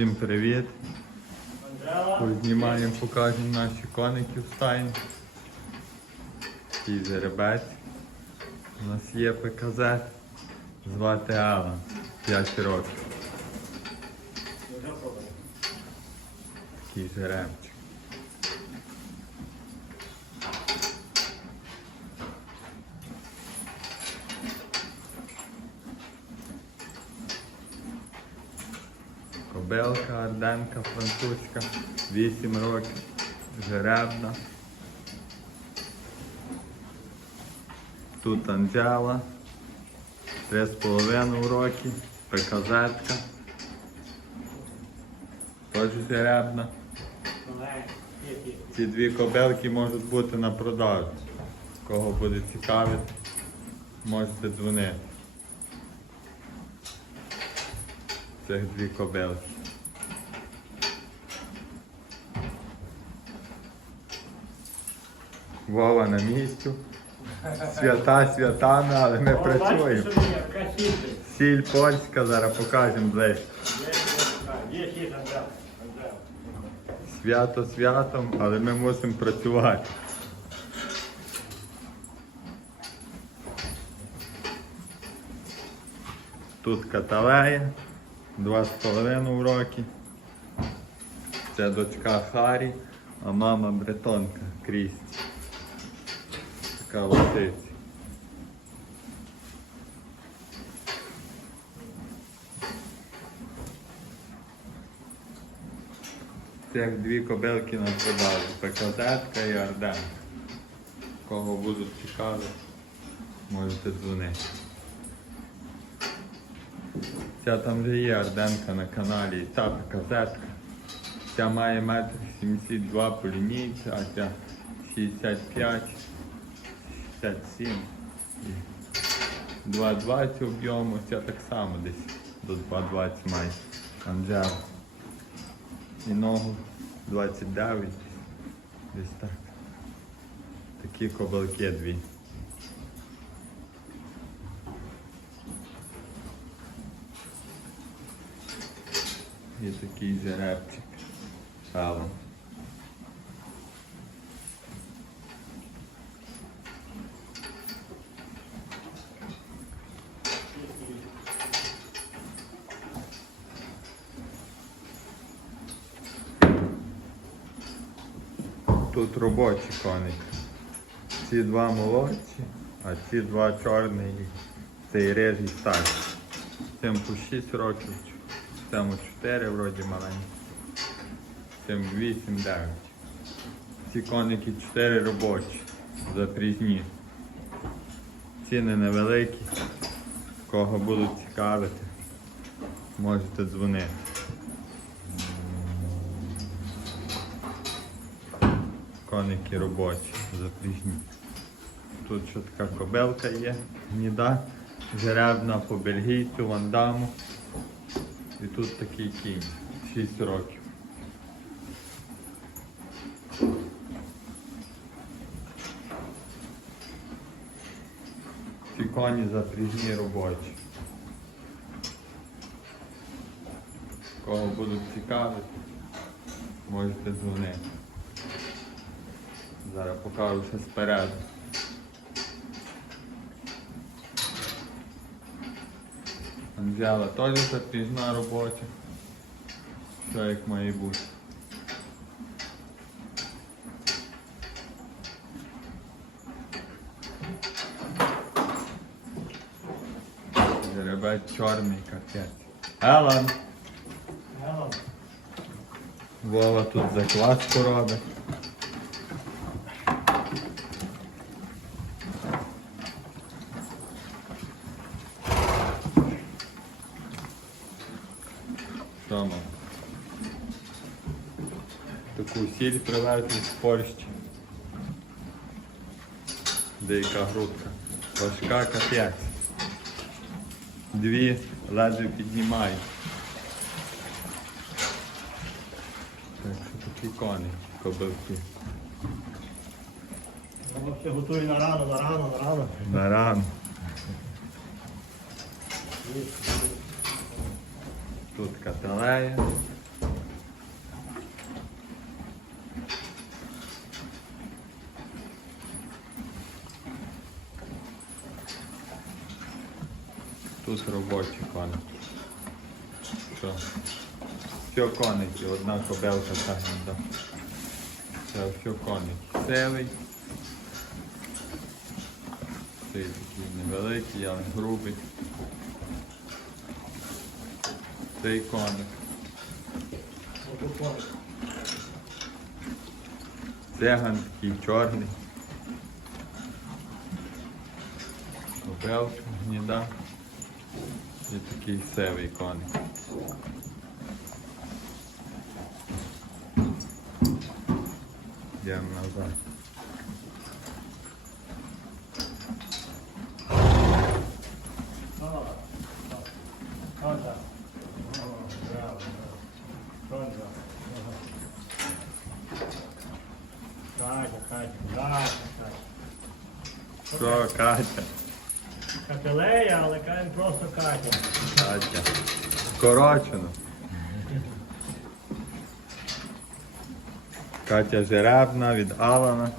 Всім привіт! Познімаємо, покажемо наші коники в стайні. Такий жеребець. У нас є ПКЗ. Звати Алан. 5 років. Такий жеребчик. Кобилка, арденка, французька, 8 років, жеребна. Тут Анджела, 3,5 роки, ПКЗетка. Теж жеребна. Ці дві кобилки можуть бути на продажу. Кого буде цікавити, можете дзвонити. Цих дві кобилки. Вова на місці. Свята святами, але ми працюємо. Сіль польська, зараз покажемо ближче. Свято святом, але ми мусимо працювати. Тут каталея, два з половиною роки. Це дочка Харі, а мама бретонка Крісті. Така латиця. Цих дві кобилки на продажу. ПКЗетка і Арден. Кого будуть цікаві, можете дзвонити. Ця там вже є Арденка на каналі, і ця ПКЗетка. Ця має метр 72 по лінійці, а ця 65, 67 і 2,20 об'єму, ця так само десь до 2,20 має. Анджела. І ногу 29. Десь так. Такі кобилки дві. І такий жеребчик. Алан. Тут робочі коники. Ці два молодші, а ці два чорні цей режий старший. Цим по 6 років, цьому 4 вроді маленькі. Цим 8-9. Ці коники 4 робочі, запрізні. Ціни невеликі. Кого будуть цікавити, можете дзвонити. Коники робочі, запріжні. Тут ще така кобелка є, гніда, жеребна по бельгійцю, вандаму. І тут такий кінь, 6 років. Ці коні запріжні робочі. Кого будуть цікавити, можете дзвонити. Зараз покажу ще спереду. Анджела теж запріжна робоча. Все як має бути. Жеребець чорний капець. Елан! Вова тут закваску робить. Що мам? Сіль привезли з Польщі. Деяка грудка. Важка капець. Дві ледве піднімаю. Так, що такі коні, кобилки. Все готує на рано, на рано, на рано. На ран. Тут каталея. Робочі коники. Що? Все коники, одна кобелка не да. Це все коники. Сивий. Цей такий невеликий, але грубий. Цей коник. Коник. Цеган такий чорний. Кобелка, гніда. І такий сивий коник. Йдемо назад. Ага. Конта. Ага, браво, браво. Конта. Ага. Катя, Катя, Катя, Катя. Що, Катя? Кателея, але кажемо просто Катя. Катя. Скорочено. Катя жеребна від Алана.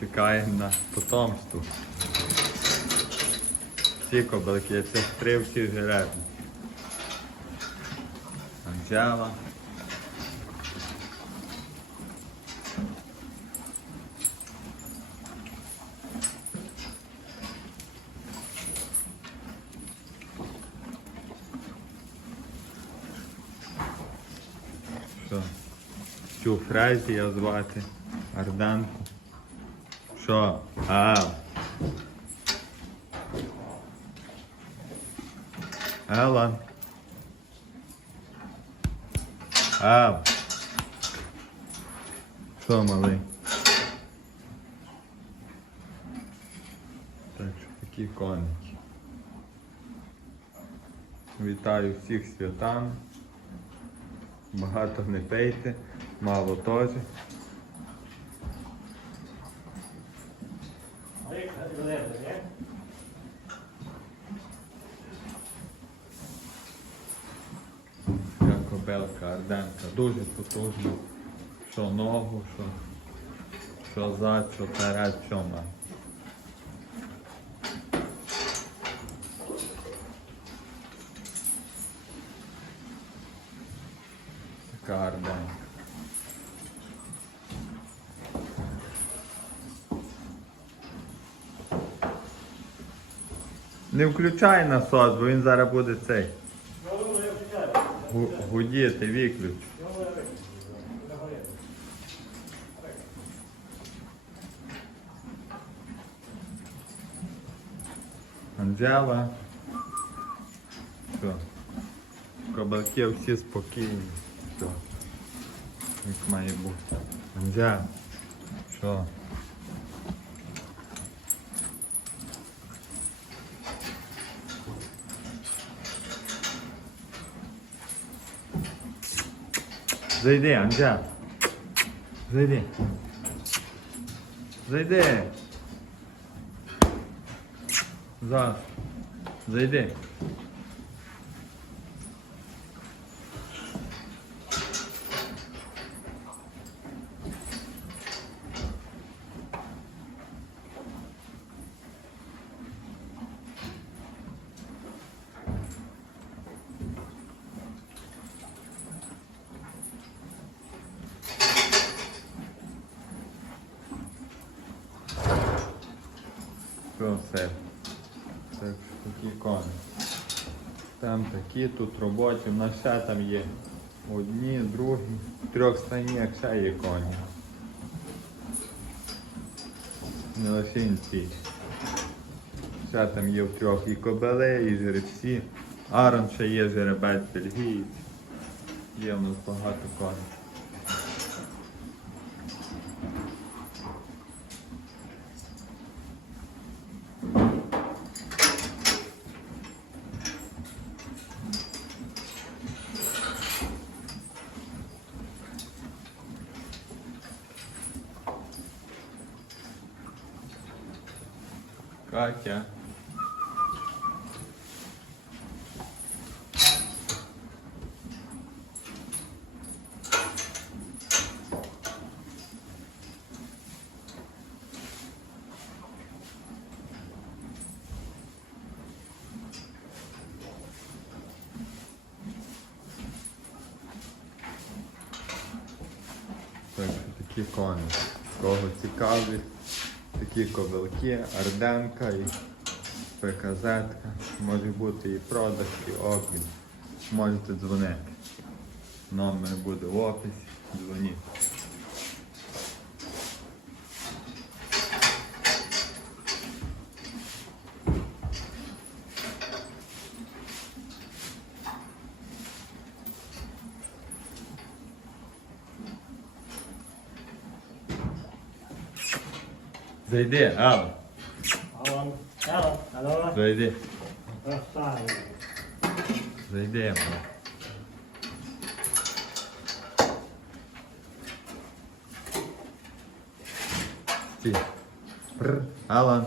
Чекаємо на потомство. Всі кобилки, сестри, всі жеребні. Анжела. Що? Цю Фрезія звати. Арденку. Що? А. Ела. А. Що, малий? Так що такі коники. Вітаю всіх святами. Багато не пейте, мало? Ця кобелка, арденка, дуже потужна. Що ногу, що, що зад, що перед, що має. Така арденка. Не включай насос, бо він зараз буде цей. Гудіти, виключ. Анджела. Все. Кабаки всі спокійні. Все. Як має бути. Анджела. Що? Zeyde amca. Zeyde. Zeyde. Zar. Zeyde. Там такі, тут роботі, в нас ще там є одні, другі, трьох трьох як ще є коні. Не лише інші. Ще там є в трьох і кобели, і жеребці. Арон ще є жеребець бельгієць. Є в нас багато коней. Катя. Так, такі коні. Кого цікавить? Такі ковилки, арденка і ПКЗ-ка. Може бути і продаж, і обмін. Можете дзвонити. Номер буде в описі. Дзвоніть. Zeydi halo, halo, halo, halo, al. Zeydi. Zeydi yap. Ti. Pr. Al al.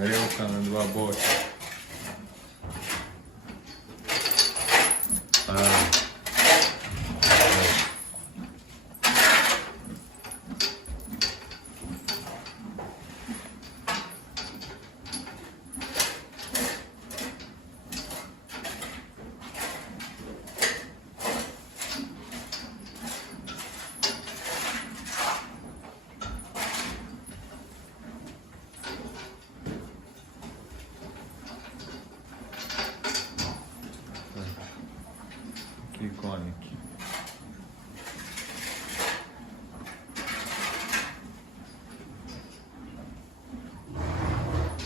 Грилка на два боки.